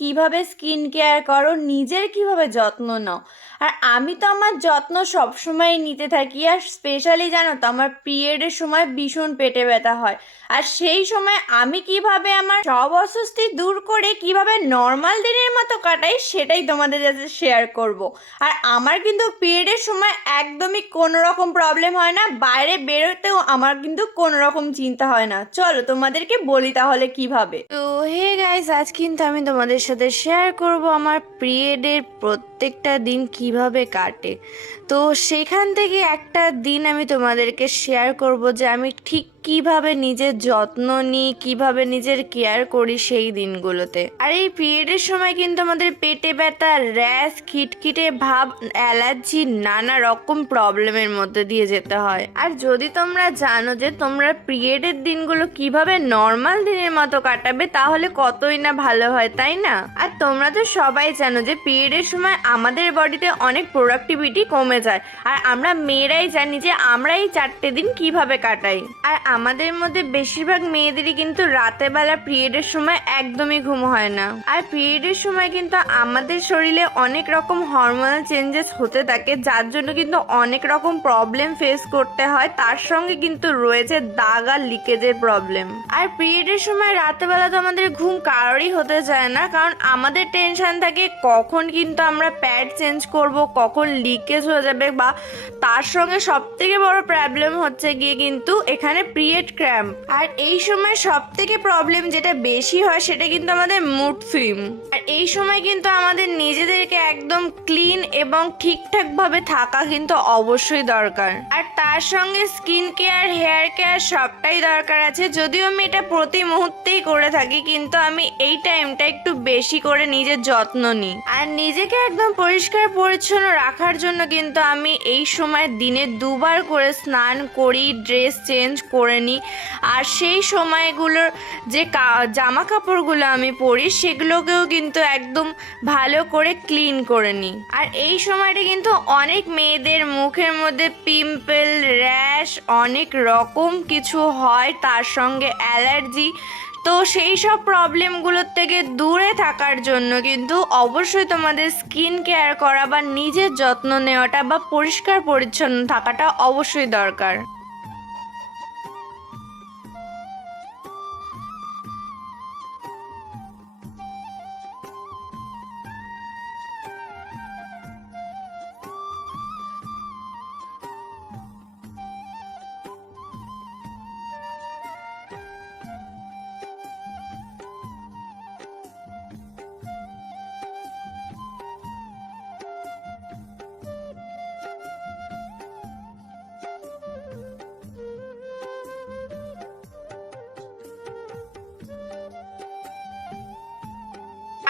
কিভাবে skin care করো, নিজের কিভাবে যত্ন নাও। আর আমি তো আমার যত্ন সবসময় নিতে থাকি। আর স্পেশালি জানো তো, আমার পিরিয়ডের সময় ভীষণ পেটে ব্যথা হয়। আর সেই সময় আমি কিভাবে আমার সব অস্বস্তি দূর করে কিভাবে নর্মাল দিনের মতো কাটাই, সেটাই তোমাদের কাছে শেয়ার করব। আর আমার কিন্তু পিরিয়ডের সময় একদমই কোনো রকম প্রবলেম হয় না, বাইরে বেরোতেও আমার কিন্তু কোনো রকম চিন্তা হয় না। চলো তোমাদেরকে বলি তাহলে কিভাবে। তো হে গাইস, আজ কিন্তু আমি তোমাদের সাথে শেয়ার করব আমার পিরিয়ডের প্রত্যেকটা দিন কিভাবে কাটে। তো সেখান থেকে একটা দিন আমি তোমাদেরকে শেয়ার করব যে আমি ঠিক কিভাবে নিজের যত্ন নিই, কিভাবে নিজের কেয়ার করি সেই দিনগুলোতে। আর এই পিরিয়ডের সময় কিন্তু আমাদের পেটে ব্যথা, র্যাশ, খিটখিটে ভাব, অ্যালার্জি, নানা রকম প্রবলেমের মধ্যে দিয়ে যেতে হয়। আর যদি তোমরা জানো যে তোমরা পিরিয়ডের দিনগুলো কিভাবে নর্মাল দিনের মতো কাটাবে, তাহলে কতই না ভালো হয়, তাই না? আর তোমরা তো সবাই জানো যে পিরিয়ডের সময় আমাদের বডিতে অনেক প্রোডাক্টিভিটি কমে যায়। আর আমরা মেয়েরাই জানি যে আমরা এই 4টে দিন কিভাবে কাটাই। আর আমাদের মধ্যে বেশিরভাগ মেয়েদেরই কিন্তু রাতের বেলা পিরিয়ডের সময় একদমই ঘুম হয় না। আর পিরিয়ডের সময় কিন্তু আমাদের শরীরে অনেক রকম হরমোনাল চেঞ্জেস হতে থাকে, যার জন্য কিন্তু অনেক রকম প্রবলেম ফেস করতে হয়। তার সঙ্গে কিন্তু রয়েছে দাগ আর লিকেজের প্রবলেম। আর পিরিয়ডের সময় রাতের বেলা তো আমাদের ঘুম কারোরই হতে চায় না, কারণ আমাদের টেনশন থাকে কখন কিন্তু আমরা প্যাড চেঞ্জ করব, কখন লিকেজ হয়ে যাবে, বা তার সঙ্গে সব থেকে বড় প্রবলেম হচ্ছে গিয়ে কিন্তু এখানে পিরিয়ড ক্র্যাম্প। আর এই সময় সব থেকে প্রবলেম যেটা বেশি হয় সেটা কিন্তু আমাদের মুড সুইং। আর এই সময় কিন্তু আমাদের নিজেদেরকে একদম ক্লিন এবং ঠিকঠাক ভাবে থাকা কিন্তু অবশ্যই দরকার। আর তার সঙ্গে স্কিন কেয়ার, হেয়ার কেয়ার সবটাই দরকার আছে। যদিও আমি এটা প্রতি মুহূর্তেই করে থাকি, কিন্তু আমি এই টাইমটা একটু বেশি করে নিজের যত্ন নিই। আর নিজেকে একদম পরিষ্কার পরিচ্ছন্ন রাখার জন্য কিন্তু আমি এই সময় দিনে 2বার করে স্নান করি, ড্রেস চেঞ্জ করে নিই। আর সেই সময়গুলোর যে জামা কাপড়গুলো আমি পরি সেগুলোকেও কিন্তু একদম ভালো করে ক্লিন করে নিই। আর এই সময়টা কিন্তু অনেক মেয়েদের মুখের মধ্যে পিম্পল, র্যাশ, অনেক রকম কিছু হয়, তার সঙ্গে অ্যালার্জি। তো সেই সব প্রবলেমগুলোর থেকে দূরে থাকার জন্য কিন্তু অবশ্যই তোমাদের স্কিন কেয়ার করা বা নিজের যত্ন নেওয়াটা বা পরিষ্কার পরিচ্ছন্ন থাকাটা অবশ্যই দরকার।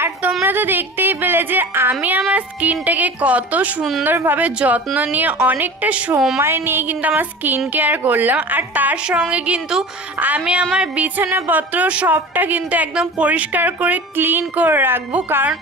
আর তোমরা তো দেখতেই পেলে যে আমি আমার স্কিনটাকে কত সুন্দরভাবে যত্ন নিয়ে অনেকটা সময় নিয়ে কিন্তু আমার স্কিন কেয়ার করলাম। আর তার সঙ্গে কিন্তু আমি আমার বিছানাপত্র সবটা কিন্তু একদম পরিষ্কার করে ক্লিন করে রাখবো, কারণ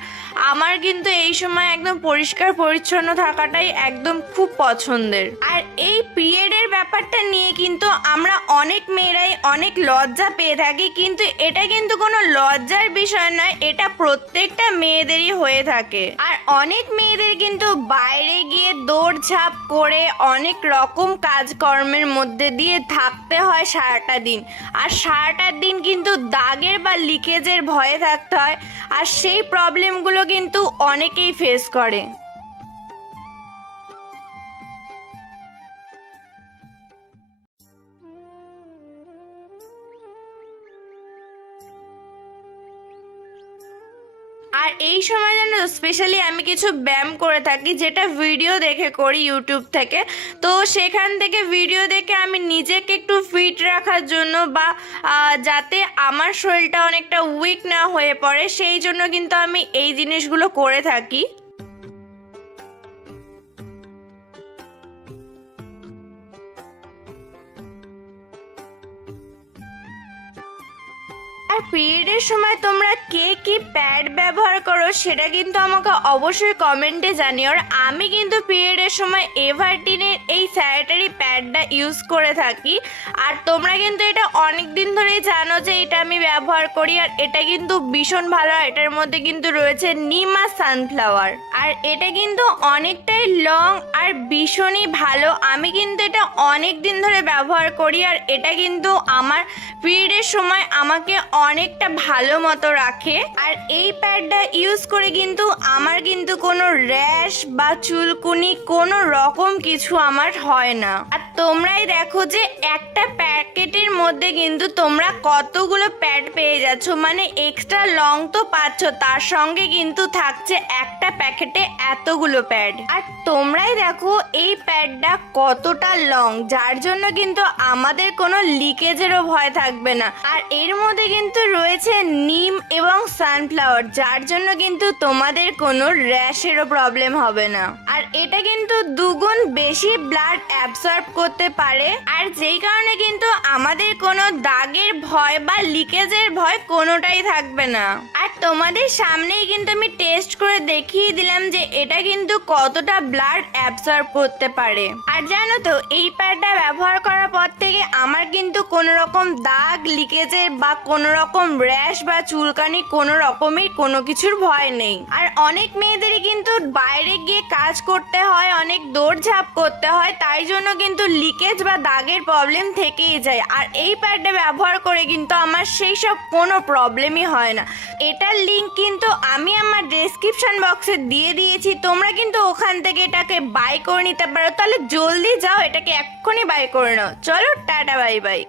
আমার কিন্তু এই সময় একদম পরিষ্কার পরিচ্ছন্ন থাকাটাই একদম খুব পছন্দের। আর এই পিরিয়ডের ব্যাপারটা নিয়ে কিন্তু আমরা অনেক মেয়েরাই অনেক লজ্জা পেয়ে থাকি, কিন্তু এটা কিন্তু কোনো লজ্জার বিষয় নয়, এটা প্রত্যেকটা মেয়েদেরই হয়ে থাকে। আর অনেক মেয়েদের কিন্তু বাইরে গিয়ে দৌড়ঝাঁপ করে অনেক রকম কাজকর্মের মধ্যে দিয়ে থাকতে হয় সারাটা দিন। আর সারাটা দিন কিন্তু দাগের বা লিকেজের ভয়ে থাকতে হয়। আর সেই প্রবলেমগুলো কিন্তু অনেকেই ফেস করে। আর এই সময় জানো স্পেশালি আমি কিছু ব্যায়াম করে থাকি, যেটা ভিডিও দেখে করি ইউটিউব থেকে। তো সেখান থেকে ভিডিও দেখে আমি নিজেকে একটু ফিট রাখার জন্য বা যাতে আমার শরীরটা অনেকটা উইক না হয়ে পড়ে, সেই জন্য কিন্তু আমি এই জিনিসগুলো করে থাকি। আর পিরিয়ডের সময় তোমরা কে কি প্যাড ব্যবহার করো করো সেটা কিন্তু আমাকে অবশ্যই কমেন্টে জানিও। আর আমি কিন্তু পিরিয়ডের সময় এভারটিনের এই স্যানিটারি প্যাডটা ইউজ করে থাকি। আর তোমরা কিন্তু এটা অনেক দিন ধরেই জানো যে এটা আমি ব্যবহার করি, আর এটা কিন্তু ভীষণ ভালো। এটার মধ্যে কিন্তু রয়েছে নিম আর সানফ্লাওয়ার, আর এটা কিন্তু অনেকটাই লং আর ভীষণই ভালো। আমি কিন্তু এটা অনেক দিন ধরে ব্যবহার করি, আর এটা কিন্তু আমার পিরিয়ডের সময় আমাকে অনেকটা ভালো মতো রাখে। আর এই প্যাডটা ইউজ করে কিন্তু আমার কিন্তু কোনো র্যাশ বা চুলকুনি কোনো রকম কিছু আমার হয় না। আর তোমরাই দেখো যে একটা প্যাকেটের মধ্যে কিন্তু তোমরা কতগুলো প্যাড পেয়ে যাচ্ছ, মানে এক্সট্রা লং তো পাচ্ছ, তার সঙ্গে কিন্তু থাকছে একটা প্যাকেটে এতগুলো প্যাড। আর তোমরাই দেখো এই প্যাডটা কতটা লং, যার জন্য কিন্তু আমাদের কোনো লিকেজেরও ভয় থাকবে না। আর এর মধ্যে কিন্তু রয়েছে নিম এবং সানফ্লাওয়ার, যার জন্য কিন্তু তোমাদের কোনো র্যাশেরও প্রবলেম হবে না। আর এটা কিন্তু দুগুণ বেশি ব্লাড অ্যাবসর্ব করতে পারে, আর যেই কারণে কিন্তু আমাদের কোনো দাগের ভয় বা লিকেজের ভয় কোনোটাই থাকবে না। আর তোমাদের সামনেই কিন্তু আমি টেস্ট করে দেখিয়ে দিলাম যে এটা কিন্তু কতটা ব্লাড অ্যাবসর্ব করতে পারে। আর জানো তো এই প্যাডটা ব্যবহার করার পর থেকে আমার কিন্তু কোনো রকম দাগ, লিকেজের বা কোনো রকম র্যাশ বা চুলকানি কোনো রকমই কোনো কিছুর ভয় নেই। আর অনেক মেয়েদেরই কিন্তু বাইরে গিয়ে কাজ করতে হয়, অনেক দৌড়ঝাঁপ করতে হয়, তাই জন্য কিন্তু লিকেজ বা দাগের প্রবলেম থেকেই যায়। আর এই প্যাডটা ব্যবহার করে কিন্তু আমার সেই সব কোনো প্রবলেমই হয় না। এটার লিঙ্ক কিন্তু আমি আমার ডেসক্রিপশন বক্সে দিয়ে দিয়েছি, তোমরা কিন্তু ওখান থেকে এটাকে বাই করে নিতে পারো। তাহলে জলদি যাও, এটাকে এক্ষুনি বাই করে নাও। চলো টাটা, বাই বাই।